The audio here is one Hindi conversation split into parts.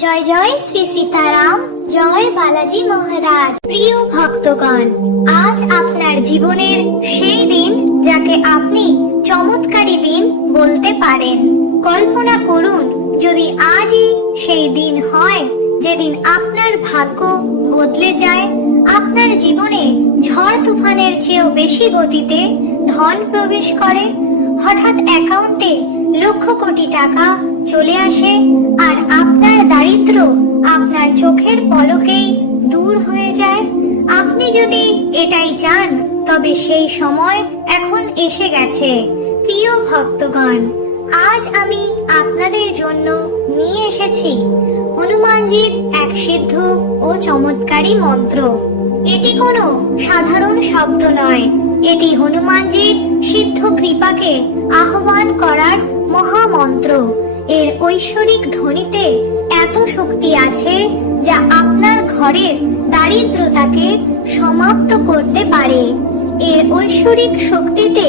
জয় জয় শ্রী সীতারাম, জয় বালাজি মহারাজ। প্রিয় ভক্তগণ, আজ আপনার জীবনের সেই দিন যাকে আপনি চমৎকারী দিন বলতে পারেন। কল্পনা করুন, যদি আজই সেই দিন হয় যেদিন আপনার ভাগ্য বদলে যায়, আপনার জীবনে ঝড় তুফানের চেয়েও বেশি গতিতে ধন প্রবেশ করে, হঠাৎ অ্যাকাউন্টে লক্ষ কোটি টাকা চলে আসে, আর আপনার দারিদ্র আপনার চোখের পলকেই দূর হয়ে যায়। আপনি যদি এটাই চান, তবে সেই সময় এখন এসে গেছে। প্রিয় ভক্তগণ, আজ আমি আপনাদের জন্য নিয়ে এসেছি হনুমানজির এক সিদ্ধ ও চমৎকারী মন্ত্র। এটি কোনো সাধারণ শব্দ নয়, এটি হনুমানজির সিদ্ধ কৃপাকে আহ্বান করার মহামন্ত্র। এর ঐশ্বরিক ধ্বনিতে এত শক্তি আছে যা আপনার ঘরের দারিদ্রতাকে সমাপ্ত করতে পারে। এর ঐশ্বরিক শক্তিতে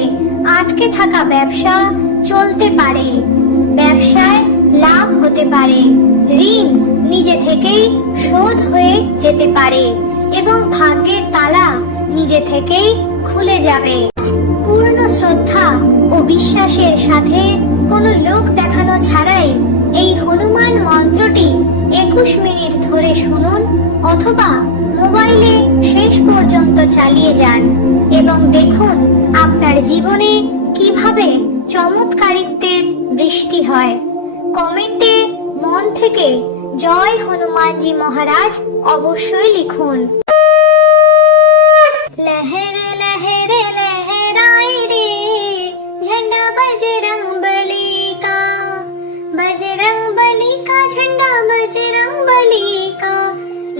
আটকে থাকা ব্যবসা চলতে পারে, ব্যবসায় লাভ হতে পারে, ঋণ নিজে থেকেই শোধ হয়ে যেতে পারে এবং ভাগ্যের তালা নিজে থেকেই খুলে যাবে। পূর্ণ শ্রদ্ধা ও বিশ্বাসের সাথে কোনো লোক দেখানো ছাড়াই এই হনুমান মন্ত্রটি 21 মিনিট ধরে শুনুন, অথবা মোবাইলে শেষ পর্যন্ত চালিয়ে যান এবং দেখুন আপনার জীবনে কিভাবে চমৎকারিত্বের বৃষ্টি হয়। কমেন্টে মন থেকে জয় হনুমানজি মহারাজ অবশ্যই লিখুন। লহরে লহরে লহরাই রে ঝন্ডা বজরং বলি কা, বজরং বলি কা ঝন্ডা বজরং বলি কা।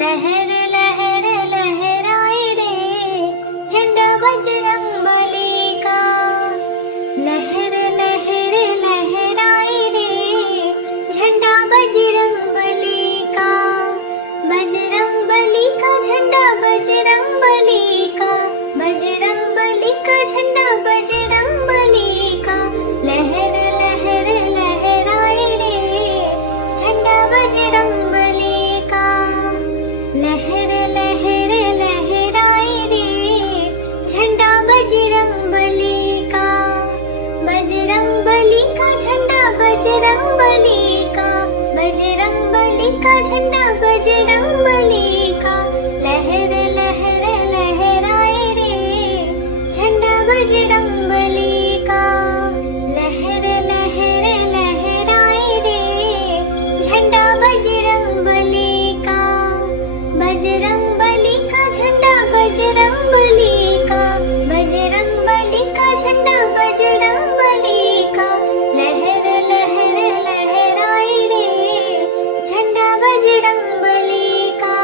লহরে লহরে লহরাই রে ঝন্ডা বজরং বলি কা, লহরে লহরে লহরাই রে ঝন্ডা বজরং বলি কা, বজরং বলি কা ঝন্ডা বজরং বলি কা, बजरंग बली का झंडा बजरंग बली का। लहर लहर लहराए रे झंडा बजरंग बली का, लहर लहर लहराए रे झंडा बजरंग बली का, बजरंग बली का झंडा बजरंग बली का, बजरंग बली का झंडा बजरंग बली का। लहर लहर लहराए रे झंडा बजरंग बली का, लहर लहर लहराए रे झंडा बजरंग बली का, बजरंग बली का झंडा बजरंग बली का, बजरंग बली का झंडा बजरंग बली का। लहर लहर लहराए रे झंडा बजरंग बली का, लहर लहर लहराए रे झंडा बजरंग बली का, बजरंग बली का झंडा बजरंग बली का, बजरंग बली का झंडा बजरंग बली का। लहर लहर लहराए रे झंडा बजरंग बली का,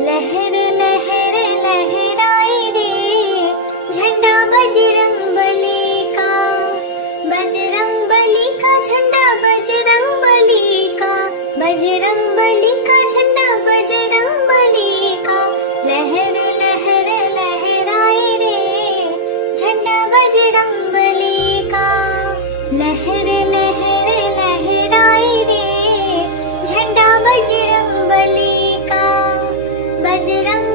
लहर लहर लहराए रे झंडा बजरंग बली का, बजरंग बली का झंडा बजरंग बली का, बजरंग बली का झंडा बजरंग बली का। लहर लहर लहराए रे झंडा बजरंग बली का, लहर लहर लहराए रे झंडा बजरंग बली का, बजरंग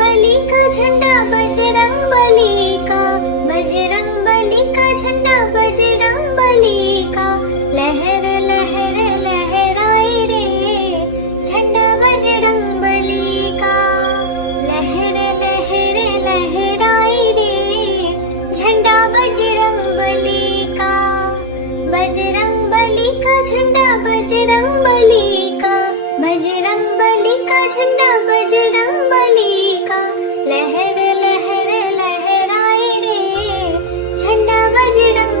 बली का झंडा बजरंग बली का, बजरंग बली का झंडा बजरंग बली का। लहर लहर लहराए रे झंडा बजरंग बली का, लहर लहर लहराए रे झंडा बजरंग बली का, बजरंग बली का झंडा बजरंग बली का, बजरंग बली का झंडा बजरंग बली का। लहर लहर लहराए रे झंडा बजरंग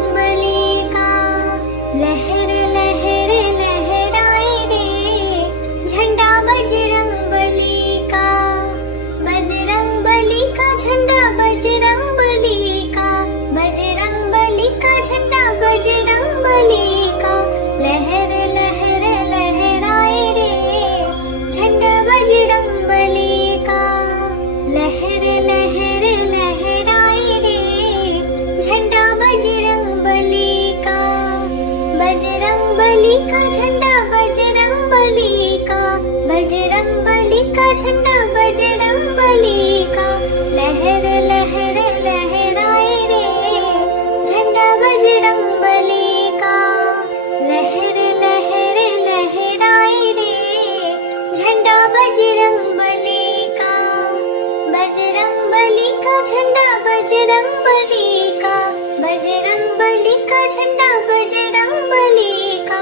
का झंडा बजरंग बली का,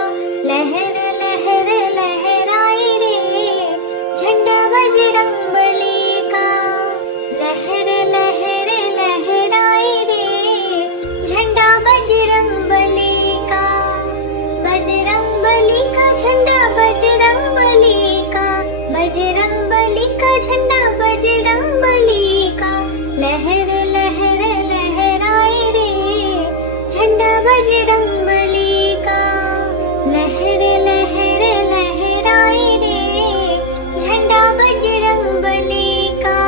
लहर लहर लहराए रे झंडा बजरंग बली का, लहर लहर लहराए रे झंडा बजरंग बली का, बजरंग बली का झंडा बजरंग बली का, बजरंग बली का झंडा बजरंग बली का, लहर लहर लहराए रे झंडा बजरंग बली का, लहर लहर लहराए रे झंडा बजरंग बली का,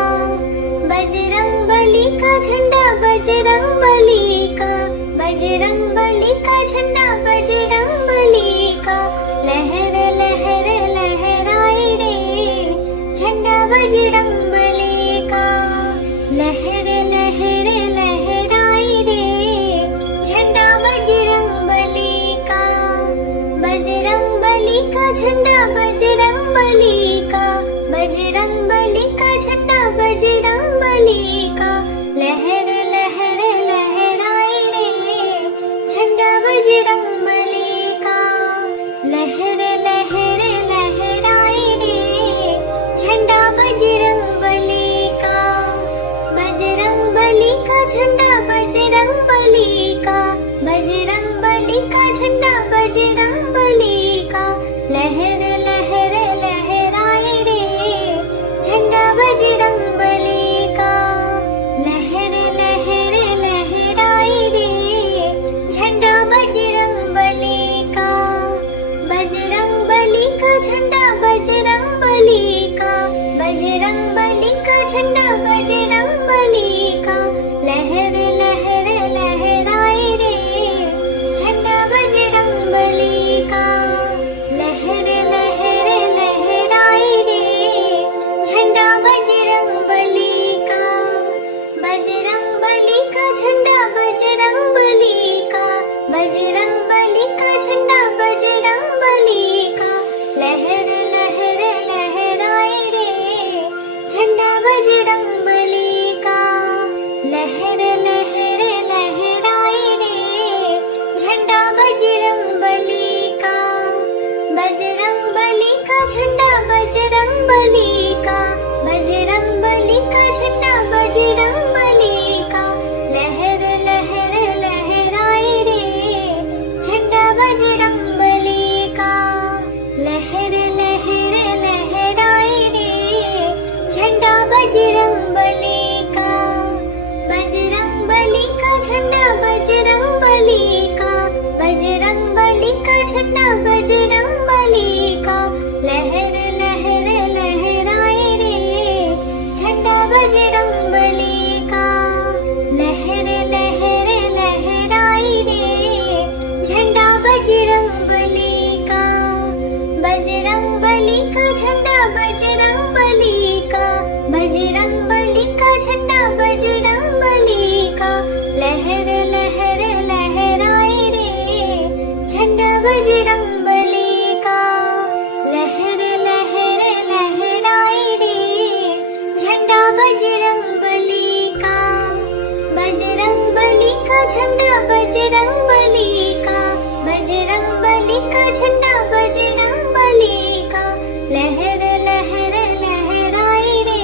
बजरंग बली का झंडा बजरंग बली का, बजरंग बली का झंडा बजरंग बली का, लहर लहर लहराए रे झंडा बजरंग बली का, लहर लहर लहराए रे झंडा बजरंग बली का, बजरंग बली का झंडा बजरंग बली का, बजरंग बली का झंडा बजरंग बली का, लहर लहर लहराए रे झंडा बजरंग बली का, लहर लहर लहराए रे झंडा बजरंग बली का, बजरंग बली का झंडा बजरंग बली का, बजरंग बली का झंडा बजरंग बली का, लहर लहर लहराए रे झंडा बजरंग बली का, लहर लहर लहराए रे झंडा बजरंग बली का, बजरंग बली का झंडा बजरंग बली का, बजरंग बली का झंडा बजरंग बली का, लहर लहर लहराए रे झंडा बजरंग बली का, लहर लहर लहराए रे झंडा बजरंग बली का, बजरंग बली का झंडा बजरंग बली का, बजरंग बली का झंडा बजरंग बली का, लहर लहर लहराए रे झंडा बजरंग बली का, लहर लहर लहराए रे झंडा बजरंग बली का, बजरंग बली का झंडा बजरंग बली का, बजरंग बली का झंडा बजरंग बली का, लहर लहर लहराए रे झंडा बजरंग बली का, लहर लहर लहराए रे झंडा बजरंग बली का, बजरंग बली का झंडा बजरंग बली का, बजरंग बली का झंडा बजरंग बली का, लहर लहर लहराए रे झंडा बजरंग बली का, लहर लहर लहराए रे झंडा बजरंग बली का, बजरंग बली का झंडा बजरंग बली का, बजरंग बली का झंडा बजरंग बली का, लहर लहर लहराए रे झंडा बजरंग बली का, लहर लहर लहराए रे झंडा बजरंग बली का, बजरंग बली का झंडा बजरंग बली का, बजरंग बली का झंडा बजरंग बली का, लहर लहर लहराए रे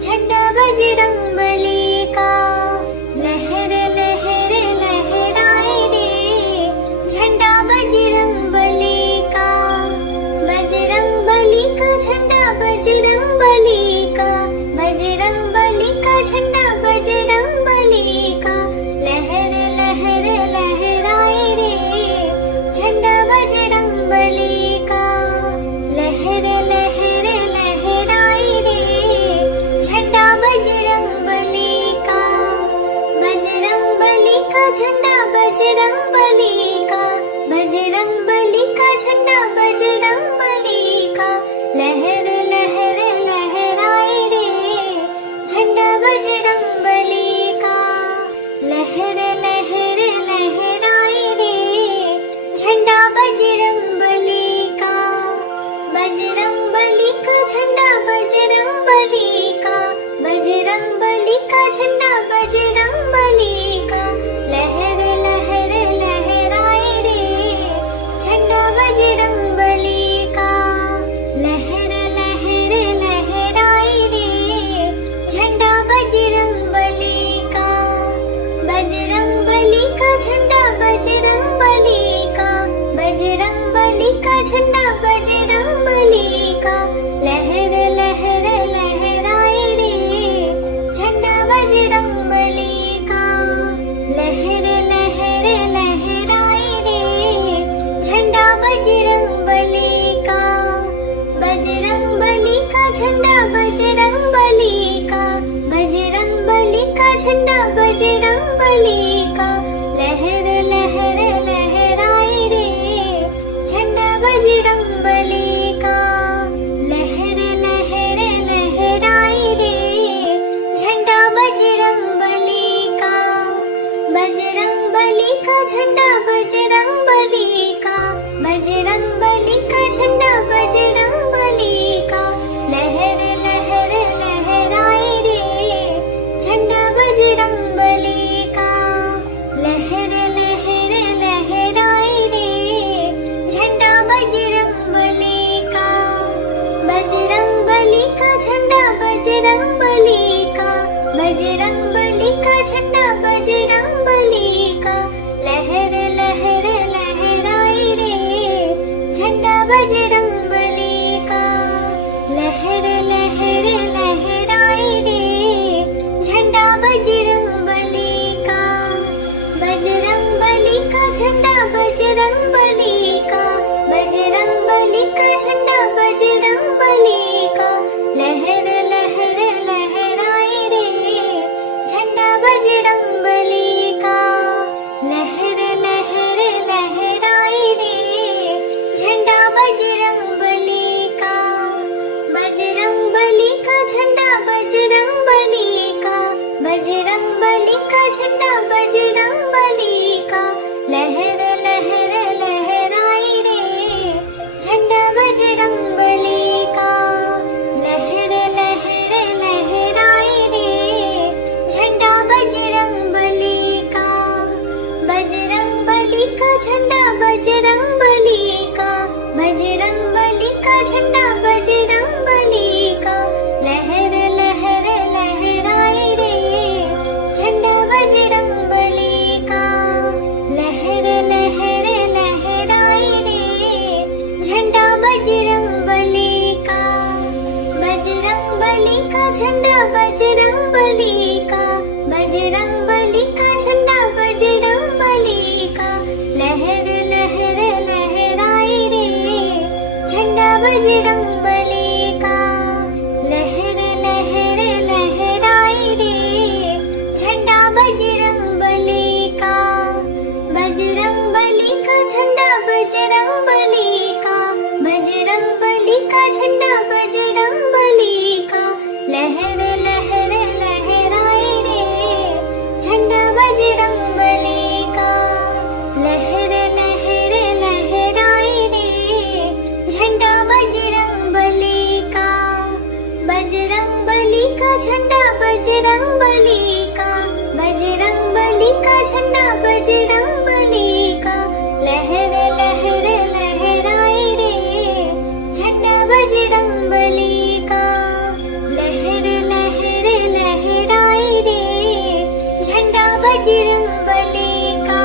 झंडा बजरंग बली का, लहर लहर लहराए रे झंडा बजरंग बली का, बजरंग बली का झंडा बजरंग बली का, बजरंग बली का झंडा बजरंग बली का, लहर लहर लहराए रे झंडा बजरंग बली का, लहर लहर लहराए रे झंडा बजरंग बली का, बजरंग बली का झंडा बजरंग बली का, बजरंग बली का झंडा बजरंग बली का, लहर लहर लहराए रे झंडा बजरंग बली का, लहर लहर लहराए रे झंडा बजरंग बली का, बजरंग बली का झंडा बजरंग बली का, बजरंग बली का झंडा बजरंग बली का, लहर लहर झंडा बजरंगबली का, बजरंगबली का झंडा बजरंगबली का, लहर लहर लहराए रे झंडा बजरंगबली का, लहर लहर लहराए रे झंडा बजरंगबली का, बजरंगबली का झंडा बजरंगबली का, बजरंगबली का झंडा बजरंगबली का, लहर लहर लहराए रे झंडा बजरंगबली का, लहर लहर लहराए रे झंडा बजरंगबली का, बजरंगबली का झंडा बजरंगबली का, बजरंगबली का झंडा बजरंगबली का, लहर लहर लहराए रे झंडा बजरंगबली का, लहर लहर लहराए रे झंडा बजरंगबली का, बजरंगबली का झंडा बजरंगबली का, बजरंगबली का झंडा बजरंगबली का, लहर लहर लहराए रे झंडा बजरंगबली का, लहर लहर लहराए रे झंडा बजरंगबली का, बजरंगबली का झंडा बजरंगबली का, बजरंगबली का झंडा बजरंगबली का, लहर लहर लहराए रे झंडा बजरंगबली का, लहर लहर लहराए रे झंडा बजरंगबली का, बजरंगबली का झंडा बजरंगबली का, बजरंगबली का झंडा बजरंगबली का, लहर लहर लहराए रे झंडा बजरंगबली का, लहर लहर लहराए रे झंडा बजरंगबली का, बजरंगबली का झंडा बजरंगबली का, बजरंगबली का झंडा बजरंगबली का, लहर लहर लहराए रे झंडा बजरंगबली का, लहर लहर लहराए रे झंडा बजरंगबली का, बजरंगबली का झंडा बजरंगबली का, बजरंगबली का झंडा बजरंगबली का, लहर लहर लहराए रे झंडा बजरंगबली का, लहर लहर लहराए रे झंडा बजरंगबली का, बजरंगबली का झंडा बजरंगबली का, बजरंगबली का झंडा बजरंगबली का, लहर लहर लहराए रे झंडा बजरंगबली का, लहर लहर लहराए रे झंडा बजरंगबली का, बजरंगबली का झंडा बजरंगबली का, बजरंगबली का झंडा बजरंगबली का, लहर लहर लहराए रे झंडा बजरंगबली का, लहर लहर लहराए रे झंडा बजरंगबली का,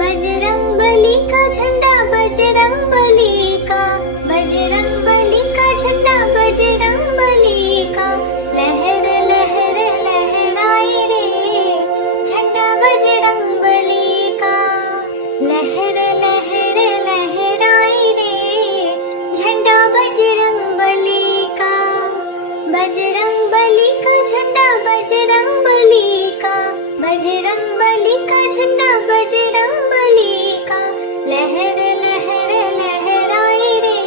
बजरंगबली का झंडा बजरंगबली का, बजरंगबली का झंडा बजरंगबली का, लहर लहर लहराए रे झंडा बजरंगबली का, लहर लहर लहराए रे झंडा बजरंगबली का, बजरंगबली का झंडा बजरंगबली का, बजरंगबली का झंडा बजरंगबली का, लहर लहर लहराए रे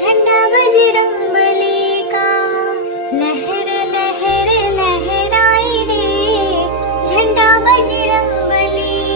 झंडा बजरंगबली का, लहर लहर लहराए रे झंडा बजरंगबली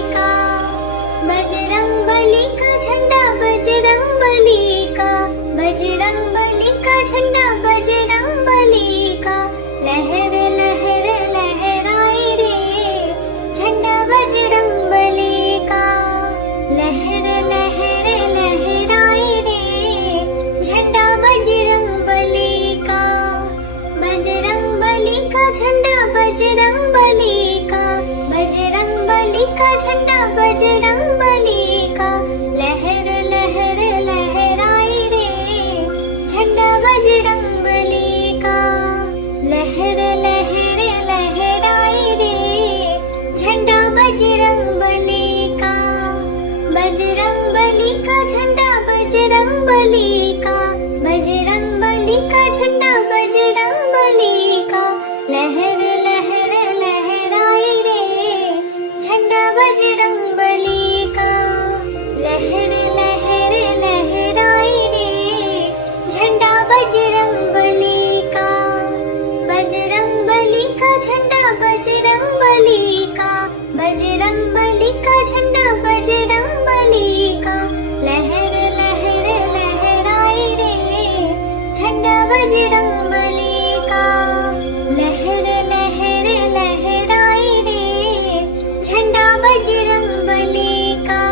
बली का झंडा बजरंग बली का, लहर लहर लहराए रे झंडा बजरंग बली का, लहर लहर लहराए रे झंडा बजरंग बली का, बजरंग बली का झंडा बजरंग बली का, बजरंग बली का झंडा बजरंग बली का, लहर लहर लहराए रे झंडा बजरंग बली का, लहर लहर लहराए रे झंडा बजरंग बली का, बजरंग बली का झंडा बजरंग बली का, बजरंग बली का झंडा बजरंग बली का, लहर लहर लहराए रे झंडा बजरंग बली का, लहर लहर लहराए रे झंडा बजरंग बली का,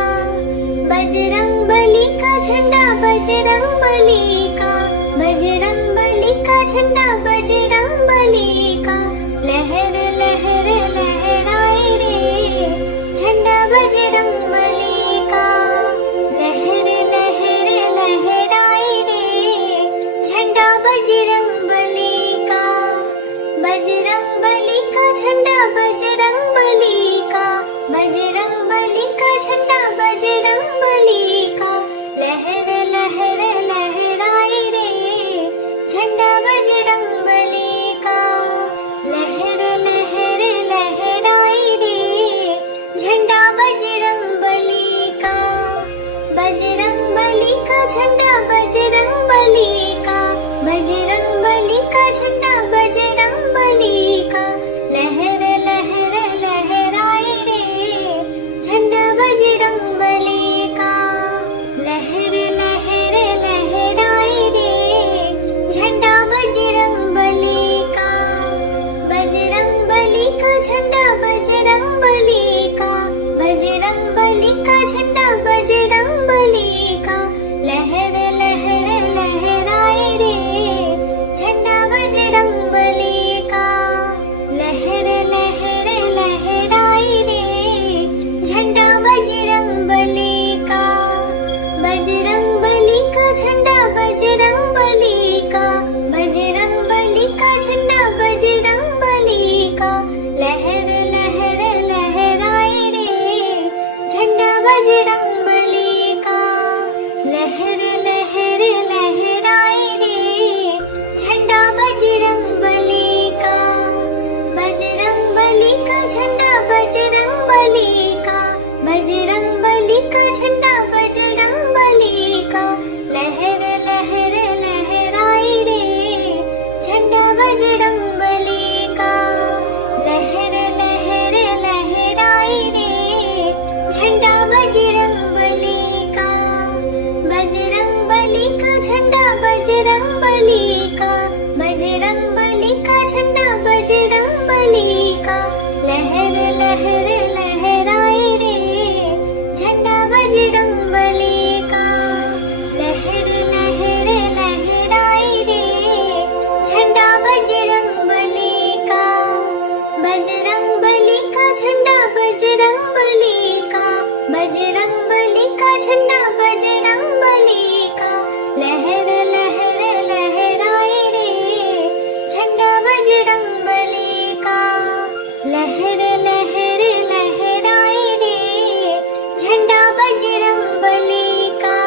बजरंग बली का झंडा बजरंग बली का, बजरंग बली का झंडा बजरंग बली का, लहर लहर लहराए रे झंडा बजरंग बली का, लहर लहर लहराए रे झंडा बजरंग बली का, बजरंग बली का झंडा बजरंग बली का, बजरंग बली का झंडा बजरंग बली का, लहर लहर लहराए रे झंडा बजरंग बली का, लहर लहर लहराए रे झंडा बजरंग बली का, बजरंग बली का झंडा बजरंग बली का, बजरंग बली का झंडा बजरंग बली का, लहर लहर लहराए रे झंडा बजरंग बली का, लहर लहर लहराए रे झंडा बजरंग बली का, बजरंग बली का झंडा बजरंग बली का, बजरंग बली का झंडा बजरंग बली का, लहर लहर लहराए रे झंडा बजरंग बली का, लहर लहर लहराए रे झंडा बजरंग बली का, बजरंग बली का झंडा बजरंग बली का, बजरंग बली का झंडा बजरंग बली का, लहर लहर लहराए रे झंडा बजरंग बली का, लहर लहर लहराए रे झंडा बजरंग बली का, बजरंग बली का झंडा बजरंग बली का, बजरंग बली का झंडा बजरंग बली का, लहर लहर लहराए रे झंडा बजरंग बली का, लहर लहर लहराए रे झंडा बजरंग बली का, बजरंग बली का झंडा बजरंग बली का, बजरंग बली का झंडा बजरंग बली का, लहर लहर लहराए रे झंडा बजरंग बली का, लहर लहर लहराए रे झंडा बजरंग बली का, बजरंग बली का झंडा बजरंग बली का, बजरंग बली का झंडा बजरंग बली का, लहर लहर लहराए रे झंडा बजरंग बली का, लहर लहर लहराए रे झंडा बजरंग बली का,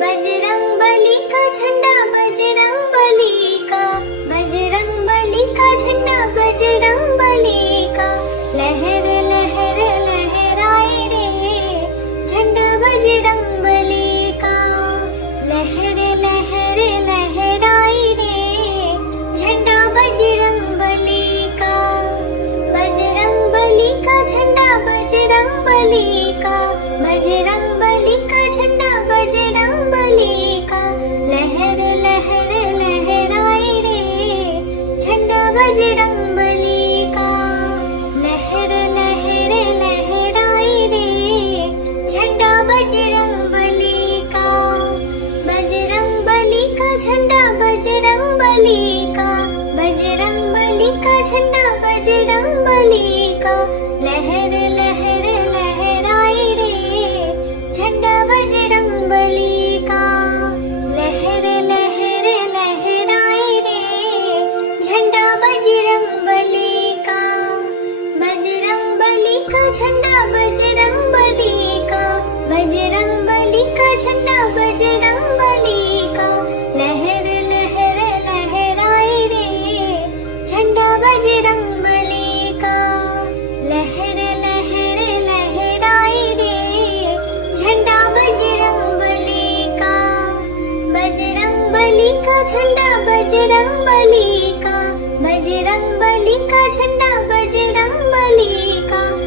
बजरंग बली का झंडा बजरंग बली का, बजरंग बली का झंडा बजरंग बली का, लहर लहर लहराए रे झंडा बजरंग बली का, लहर लहर लहराए रे झंडा बजरंग बली का, बजरंग बली का झंडा बजरंग बली का, बजरंग बली का झंडा बजरंग बली का, लहर लहर लहराए रे झंडा बजरंग बली का, लहर लहर लहराए रे झंडा बजरंग बली का, बजरंग बली का झंडा बजरंग बली का, बजरंग बली का झंडा बजरंग बली का, लहर लहर झंडा बजरंग बली का, बजरंग बली का झंडा बजरंग बली का।